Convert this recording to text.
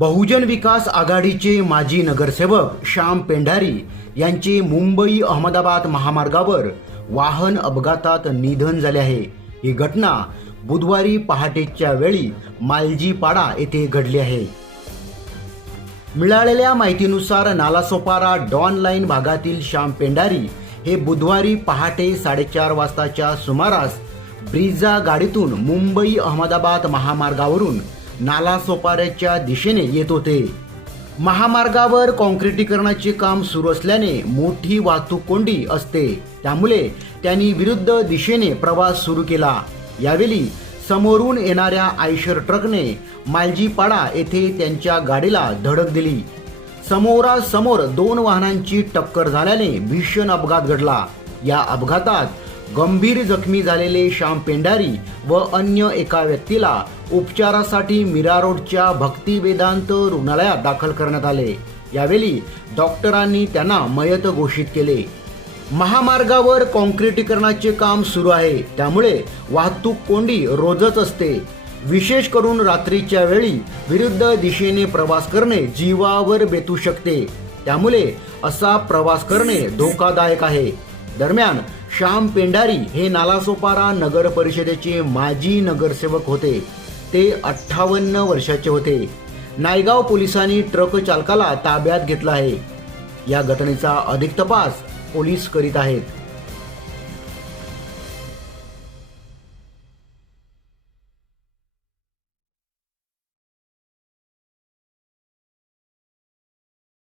बहुजन विकास आघाडीचे माजी नगरसेवक श्याम पेंढारी यांचे मुंबई अहमदाबाद महामार्गावर वाहन अपघातात निधन झाले आहे. ही घटना बुधवारी पहाटेच्या वेळी मालजीपाडा येथे घडली आहे. मिळालेल्या माहितीनुसार नालासोपारा डॉन लाईन भागातील श्याम पेंढारी हे बुधवारी पहाटे साडेचार वाजताच्या सुमारास ब्रिजा गाडीतून मुंबई अहमदाबाद महामार्गावरून नालासोपाऱ्याच्या दिशेने येत होते. महामार्गावर कॉन्क्रिटीकरणाचे काम सुरू असल्याने मोठी वाहतूक कोंडी असते. त्यामुळे त्यांनी विरुद्ध दिशेने प्रवास सुरू केला. यावेळी समोरून येणाऱ्या आयशर ट्रकने मालजीपाडा येथे त्यांच्या गाडीला धडक दिली. समोरासमोर दोन वाहनांची टक्कर झाल्याने भीषण अपघात घडला. या अपघातात गंभीर जखमी झालेले श्याम पेंढारी व अन्य एका व्यक्तीला उपचारासाठी मीरा रोडच्या भक्ती वेदांत रुग्णालयात दाखल करण्यात आले. यावेळी डॉक्टरांनी त्यांना मयत घोषित केले. महामार्गावर कॉन्क्रिटीकरणाचे काम सुरू आहे. त्यामुळे वाहतूक कोंडी रोजच असते. विशेष करून रात्रीच्या वेळी विरुद्ध दिशेने प्रवास करणे जीवावर बेतू शकते. त्यामुळे असा प्रवास करणे धोकादायक आहे. दरम्यान श्याम पेंढारी हे नालासोपारा नगर परिषदेचे माजी नगरसेवक होते. ते अठ्ठावन्न वर्षाचे होते. नायगाव पोलिसांनी ट्रक चालकाला ताब्यात घेतला आहे. या घटनेचा अधिक तपास पोलीस करीत आहेत.